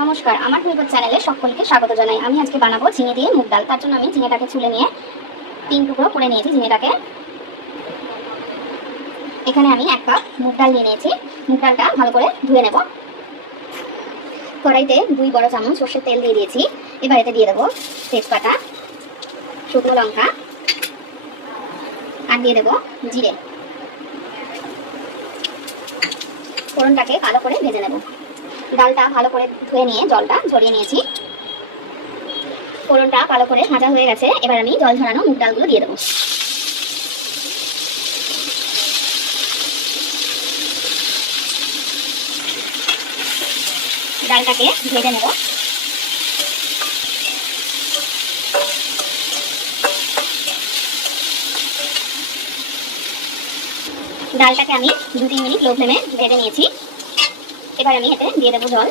নমস্কার, আমার ভুইগোজ চ্যানেলে সকলকে স্বাগত জানাই। আমি আজকে বানাবো ঝিঙে দিয়ে মুগ ডাল। তার জন্য আমি ঝিঙেটাকে ছুলে নিয়ে 3 টুকরো করে নিয়েছি ঝিঙেটাকে। এখানে আমি 1 কাপ মুগ ডাল নিয়ে নিয়েছি। মুগ ডালটা ভালো করে ধুয়ে নেব। কড়াইতে 2 বড় চামচ সর্ষের তেল দিয়ে দিয়েছি। এবার এতে দিয়ে দেবো তেজপাতা, শুকনো লঙ্কা আর দিয়ে দেবো জিরে। ফোড়নটাকে ভালো করে ভেজে নেব। ডালটা ভালো করে ধুয়ে নিয়ে জলটা ঝরিয়ে নিয়েছি। ফোড়নটা ভালো করে ভাজা হয়ে গেছে। এবার আমি জল ঝরানো মুগ ডালগুলো দিয়ে দেবো। ডালটাকে ভেজে নেব। ডালটাকে আমি 2-3 মিনিট লো ফ্লেমে ভেজে নিয়েছি। এবার আমি এতে দিয়ে দেবো জল।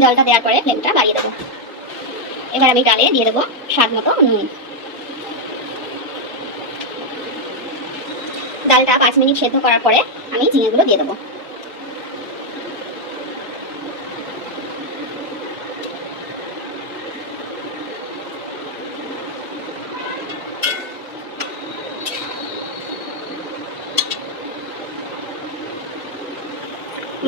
জলটা দেওয়ার পরে ফ্লেমটা বাড়িয়ে দেবো। এবার আমি ডালে দিয়ে দেবো স্বাদ মতো নুন। ডালটা 5 মিনিট সেদ্ধ করার পরে আমি ঝিঙেগুলো দিয়ে দেবো।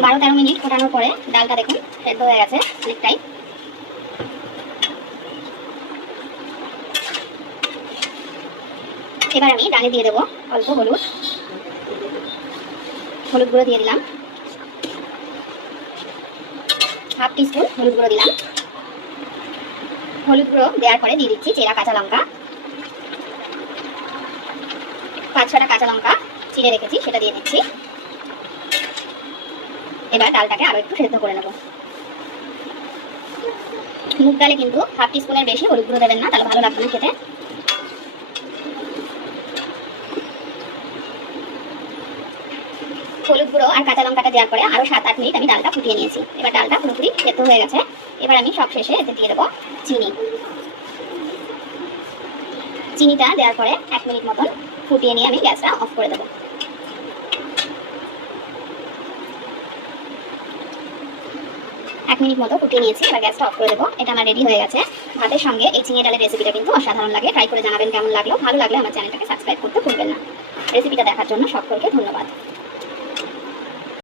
বারো 13 মিনিট ফোটানোর পরে ডালটা দেখুন সেদ্ধ হয়ে গেছে অনেকটাই। এবার আমি ডালে দিয়ে দেবো অল্প হলুদ গুঁড়ো দিয়ে দিলাম। হাফ টিস্পুন হলুদ গুঁড়ো দিলাম। হলুদ গুঁড়ো দেওয়ার পরে দিয়ে দিচ্ছি চেরা কাঁচা লঙ্কা। 5-6টা কাঁচা লঙ্কা চিড়ে রেখেছি, সেটা দিয়ে দিচ্ছি। এবার ডালটাকে আরো একটু সেদ্ধ করে নেব। মুগ ডালে কিন্তু হাফ টিস্পুনের বেশি হলুদ গুঁড়ো দেবেন না, তাহলে ভালো লাগবে না খেতে। হলুদ গুঁড়ো আর কাঁচা লঙ্কাটা দেওয়ার পরে আরো 7-8 মিনিট আমি ডালটা ফুটিয়ে নিয়েছি। এবার ডালটা পুরোপুরি সেদ্ধ হয়ে গেছে। এবার আমি সব শেষে এতে দিয়ে দেবো চিনি। চিনিটা দেওয়ার পরে 1 মিনিট মতন ফুটিয়ে নিয়ে আমি গ্যাসটা অফ করে দেবো। এক মিনিট মতো ফুটিয়ে নিয়েছি, এবার গ্যাসটা অফ করে দেবো। এটা আমার রেডি হয়ে গেছে। ভাতের সঙ্গে এই ঝিঙে ডালের রেসিপিটা কিন্তু অসাধারণ লাগে। ট্রাই করে জানাবেন কেমন লাগলো। ভালো লাগলে আমার চ্যানেলটাকে সাবস্ক্রাইব করতে ভুলবেন না। রেসিপিটা দেখার জন্য সকলকে ধন্যবাদ।